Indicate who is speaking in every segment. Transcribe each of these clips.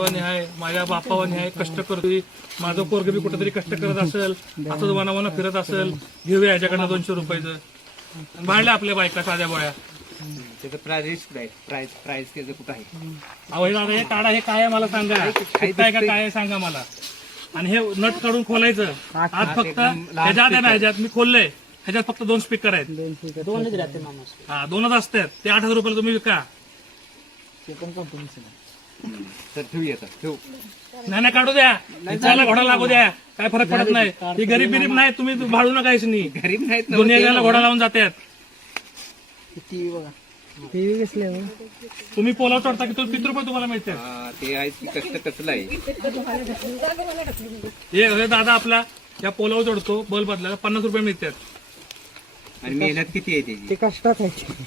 Speaker 1: आहे माझ्या बापावानी आहे कष्ट करतोय. माझं पोरग बी कुठेतरी कष्ट करत असेल असंच वनावना फिरत असेल घेऊया याच्याकडनं दोनशे रुपयाचं. भांडल्या आपल्या बायका साध्या बोळ्या.
Speaker 2: त्याचं प्राइस कुठं आहे? प्राइस प्राइस त्याचं कुठं आहे?
Speaker 1: अहो हे दादा हे काढा हे काय आहे मला सांगा? काय का काय आहे सांगा मला. आणि हे नट काढून खोलायचं. आज फक्त ह्याच्यात आहे ना ह्याच्यात मी खोललंय. ह्याच्यात फक्त दोन स्पीकर आहेत.
Speaker 3: दोनच राहते मामा.
Speaker 1: हा दोनच असतात. ते आठ हजार रुपयाला तुम्ही विका.
Speaker 3: ते पण कंपनीचं
Speaker 2: तर ठेवू येतं ठेवू.
Speaker 1: नाही नाही काढू द्या. त्याला घोडा लागू द्या. काय फरक पडत नाही. ही गरीब बिरीब नाही तुम्ही भाडू नाही
Speaker 2: गरीब नाहीत ना
Speaker 1: दुनिया गेला घोडा लावून जातात
Speaker 3: टीव्ही बघा. टीव्ही कसले
Speaker 1: तुम्ही पोलाव चढता की तो किती रुपये तुम्हाला मिळते
Speaker 2: हा, ते आहे की कष्ट कसलं आहे.
Speaker 1: हे हे दादा आपला या पोलावर चढतो बल बदलायला पन्नास रुपये मिळतात.
Speaker 2: आणि मेहनत किती आहे त्याची?
Speaker 3: ते कष्टात आहे.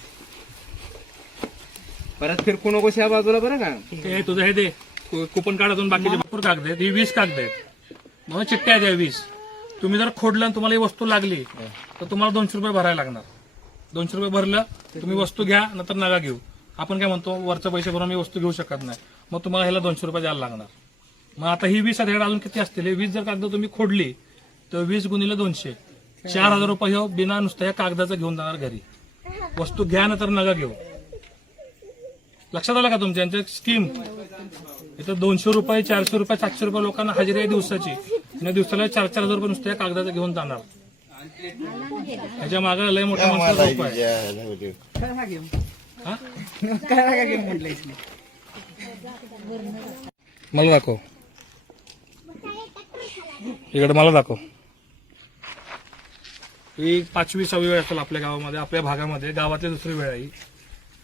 Speaker 2: परत फिरकू नकोस या बाजूला बरं का?
Speaker 1: हे तुझं हे दे. कु- कुपन काढातून बाकीचे. भरपूर कागद. आहेत ही वीस कागद. आहेत मग चिठ्ठ्या आहेत या वीस. तुम्ही जर खोडलं आणि तुम्हाला ही वस्तू लागली तर तुम्हाला दोनशे रुपये भरायला लागणार. दोनशे रुपये भरलं तुम्ही वस्तू घ्या नंतर नका घेऊ. आपण काय म्हणतो वरचं पैसे भरून मी वस्तू घेऊ शकत नाही. मग तुम्हाला ह्याला दोनशे रुपये द्यायला लागणार. मग आता ही वीस हजार अजून किती असतील? हे वीस जर कागद तुम्ही खोडली तर वीस गुणिले दोनशे. चार हजार रुपये ह्यो बिना नुसतं या कागदाचं घेऊन जाणार घरी. वस्तू घ्या नंतर नका घेऊ. लक्षात आलं का तुमच्या यांच्या स्कीम इथं दोनशे रुपये चारशे रुपये सातशे रुपये लोकांना हजेरी आहे दिवसाची. आणि दिवसाला चार चार हजार रुपये नुसतं या कागदाचं घेऊन जाणार. ह्याच्या मागे लय मोठा माणसाचा हा? मला दाखव. इकडे मला दाखव. ही पाचवी सहावी वेळ असेल आपल्या गावामध्ये आपल्या भागामध्ये गावातली दुसरी वेळ आहे ही.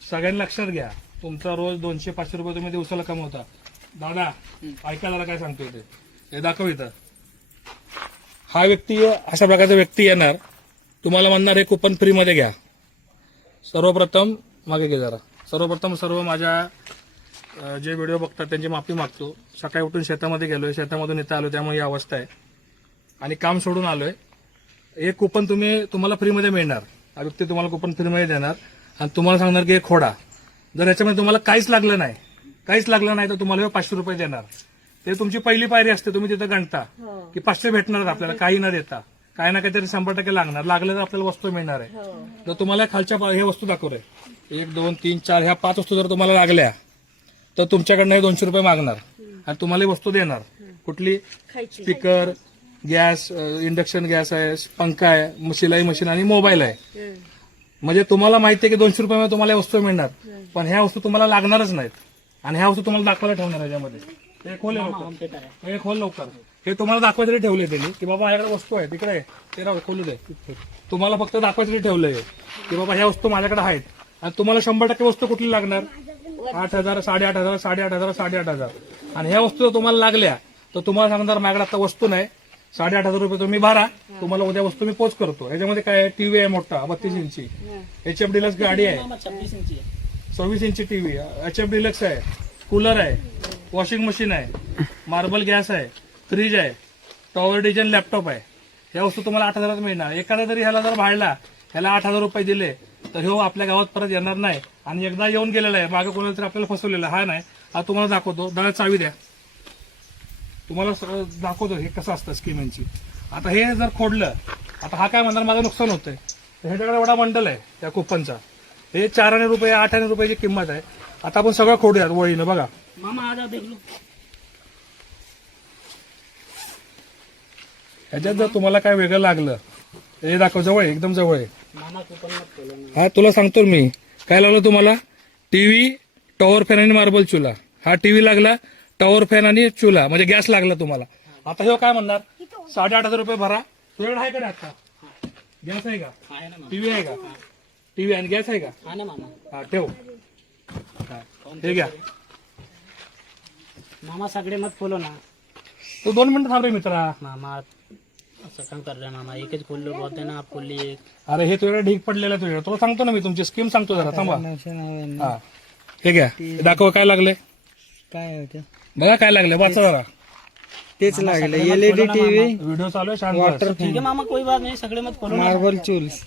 Speaker 1: सगळ्यांनी लक्षात घ्या. तुमचा रोज दोनशे पाचशे रुपये तुम्ही दिवसाला कमवता. दादा ऐका दादा काय सांगतोय ते. हे दाखव इथं. हा व्यक्ती अशा प्रकारचा व्यक्ती येणार. तुम्हाला म्हणणार हे कुपन फ्रीमध्ये घ्या. सर्वप्रथम मागे घे जरा. सर्वप्रथम सर्व माझ्या जे व्हिडिओ बघतात त्यांची माफी मागतो. सकाळी उठून शेतामध्ये गेलोय. शेतामधून इथं आलो त्यामुळे ही अवस्था आहे. आणि काम सोडून आलोय. एक कुपन तुम्ही तुम्हाला फ्रीमध्ये मिळणार. हा व्यक्ती तुम्हाला कुपन फ्रीमध्ये देणार. आणि तुम्हाला सांगणार की हे खोडा. जर याच्यामध्ये तुम्हाला काहीच लागलं नाही काहीच लागलं नाही तर तुम्हाला हे पाचशे रुपये देणार. ते तुमची पहिली पायरी असते तुम्ही तिथं गणता की पाचशे भेटणार आपल्याला काही न देता. काही ना काहीतरी शंभर टक्के लागणार. लागलं तर आपल्याला वस्तू मिळणार आहे. तर तुम्हाला खालच्या हे वस्तू दाखवलंय एक दोन तीन चार ह्या पाच वस्तू जर तुम्हाला लागल्या तर तुमच्याकडनं हे दोनशे रुपये मागणार. आणि तुम्हाला ही वस्तू देणार. कुठली? स्पीकर गॅस इंडक्शन गॅस आहे पंखा आहे शिलाई मशीन आणि मोबाईल आहे. म्हणजे तुम्हाला माहिती आहे की दोनशे रुपयामध्ये तुम्हाला वस्तू मिळणार. पण ह्या वस्तू तुम्हाला लागणारच नाहीत. आणि ह्या वस्तू तुम्हाला दाखवायला ठेवणार याच्यामध्ये. हे खोल हे लवकर. हे खोल लवकर. हे तुम्हाला दाखवायसाठी ठेवले त्यांनी की बाबा माझ्याकडे वस्तू आहे तिकडे आहे. ते राहू खोलू दे. तुम्हाला फक्त दाखवायसाठी ठेवलंय की बाबा ह्या वस्तू माझ्याकडे आहेत. आणि तुम्हाला शंभर टक्के वस्तू कुठली लागणार? आठ हजार साडेआठ हजार साडेआठ हजार साडेआठ हजार. आणि ह्या वस्तू जर तुम्हाला लागल्या तर तुम्हाला सांगणार माझ्याकडे आता वस्तू नाही. साडेआठ हजार रुपये तुम्ही भरा. तुम्हाला उद्या वस्तू मी पोच करतो. याच्यामध्ये काय टीव्ही आहे मोठा बत्तीस इंची. एच एफ डिलक्स गाडी आहे.
Speaker 3: छब्बीस इंची आहे.
Speaker 1: सव्वीस inch T V H F deluxe आहे कूलर आहे वॉशिंग मशीन आहे मार्बल गॅस आहे फ्रीज आहे टॉवर डिजन लॅपटॉप आहे. ह्या वस्तू तुम्हाला आठ हजारात मिळणार. एखादा जरी ह्याला जर भाडला ह्याला आठ हजार रुपये दिले तर हो आपल्या गावात परत येणार नाही. आणि एकदा येऊन गेलेला आहे मागे कोणाला तरी आपल्याला फसवलेला हा नाही हा तुम्हाला दाखवतो. दादा चावी द्या. तुम्हाला दाखवतो हे कसं असतं स्कीम यांची. आता हे जर खोडलं आता हा काय म्हणणार माझं नुकसान होतंय. ह्याच्याकडे एवढा बंडल आहे त्या कुपनचा हे चार आणि रुपये आठ आणि रुपयाची किंमत आहे. आता आपण सगळं खोडूयात वळीनं बघा.
Speaker 3: मामा
Speaker 1: ह्याच्यात जर तुम्हाला काय वेगळं लागलं हे दाखव जवळ आहे एकदम जवळ आहे.
Speaker 3: मामा कुपन मत खोलो ना.
Speaker 1: हा तुला सांगतो मी. काय लागलं तुम्हाला? टीव्ही टॉवर फॅन आणि मार्बल चुला. हा टीव्ही लागला टॉवर फॅन आणि चुला. म्हणजे गॅस लागला तुम्हाला. आता हे काय म्हणणार? साडेआठ हजार रुपये भरा. तुझ्याकडे आहे का नाही आता? गॅस आहे का?
Speaker 3: आहे ना मामा.
Speaker 1: टीव्ही आहे का? टीव्ही आणि गॅस आहे का?
Speaker 3: हा ना मामा.
Speaker 1: हा ठेव. हा, हे घ्या.
Speaker 3: मामा सगळे मत खोलो ना.
Speaker 1: तू दोन मिनिटं थांब रे मित्रा.
Speaker 3: मामा असं काम कर रहे मामा. एकच खोललो बोलते ना आप खोलली एक.
Speaker 1: अरे हे तुझ्याकडे ढीक पडलेलं आहे तुझ्याकडे. तुला सांगतो ना मी तुमची स्कीम सांगतो जरा. थांबा. हा. हे घ्या. हे दाखव काय लागले.
Speaker 3: काय होतं
Speaker 1: बघा काय लागले. वाचा जरा.
Speaker 3: तेच लागलं. एलईडी टीव्ही
Speaker 1: व्हिडिओ चालू आहे शांत बस.
Speaker 3: ठीक है मामा कोई बात नहीं. सगळे मत खोलो ना.
Speaker 4: मार्बल चूल्स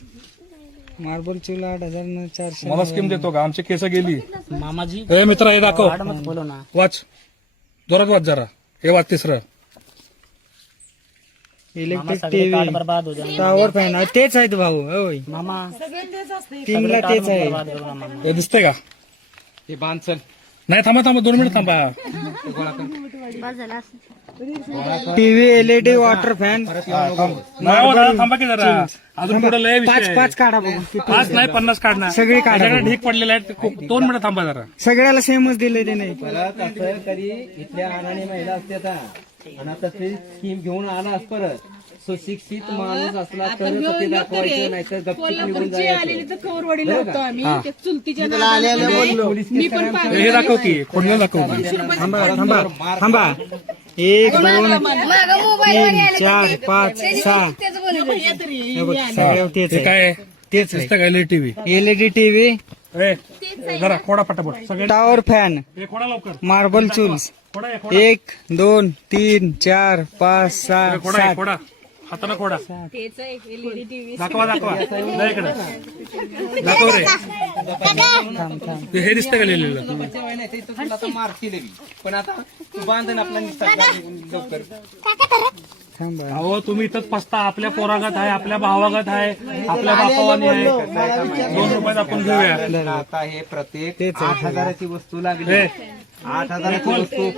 Speaker 4: मार्बल चूल आठ हजार न चारशे
Speaker 1: मला स्कीम देतो का? आमची केस गेली.
Speaker 3: मामा जी
Speaker 1: हे मित्र हे दाखव.
Speaker 3: खोलो ना.
Speaker 1: वाच. जोरात वाच जरा. हे वाच तिसरं.
Speaker 3: मामा
Speaker 4: इलेक्ट्रिक
Speaker 3: सगळे
Speaker 4: टीव्ही
Speaker 3: बर्बाद हो
Speaker 4: टॉवर फॅन तेच आहेत भाऊ. होय.
Speaker 3: मामा.
Speaker 4: तीनला तेच आहे.
Speaker 3: बर्बाद करू ना मामा.
Speaker 1: हे दिसतंय का?
Speaker 2: हे बांध चल
Speaker 1: नाही थांबा थांबा. दोन मिनिट थांबा.
Speaker 4: टीव्ही एलईडी वॉटर फॅन
Speaker 1: हो, थांबा की जरा. अजून पुढे लय विषय
Speaker 4: पाच
Speaker 1: आहे.
Speaker 4: पाच काढा बघू.
Speaker 1: पाच नाही पन्नास काढणार.
Speaker 4: सगळी काढा
Speaker 1: त्याच्याकडे ढीक पडलेले आहेत. ते खूप- दोन मिनिट थांबा जरा.
Speaker 4: सगळ्याला सेमच दिले ते नाही
Speaker 5: परत असं कधी इथल्या अनानी महिला असते आता. आणि आता ते स्कीम घेऊन आलास परत. सुशिक्षित माणूस असला तरच ते दाखवायचं नाही तर गपचिप निघून जायचं.
Speaker 6: कवरवाडीला होतो आम्ही. त्या चुलतीच्या मी पण
Speaker 1: हे खोडलं.
Speaker 4: थांबा थांबा थांबा. एक दोन तीन चार पाच सहा. हे बघ, सगळ्यावर तेच आहे.
Speaker 1: काय?
Speaker 4: तेच
Speaker 1: दिसतं का एलईडी टीव्ही.
Speaker 4: LED TV.
Speaker 1: जरा खोडा पटापट. सगळे
Speaker 4: टॉवर फॅन
Speaker 1: हे खोडा लवकर.
Speaker 4: मार्बल चूल्स
Speaker 1: खोडा हे खोडा
Speaker 4: एक दोन तीन चार पाच सहा
Speaker 1: खोडा हे
Speaker 4: सात
Speaker 1: खोडा. हाताने खोडा.
Speaker 6: आहे एलईडी टीव्ही
Speaker 1: दाखवा दाखवा. नाही इकडे. दाखव रे. ते हे दिसतं का लिहिलेलं?
Speaker 2: आता. पण आता तू बांध आणि आपला निस्तार लवकर
Speaker 4: थांबा
Speaker 1: अहो तुम्ही इथंच फसता आपल्या पोरागत आहे आपल्या भावागत आहे आपल्या बापावानी आहे. दोन रुपयात आपण घेऊया.
Speaker 2: आता हे प्रत्येक. आठ हजाराची वस्तू लागली. आठ हजाराची वस्तू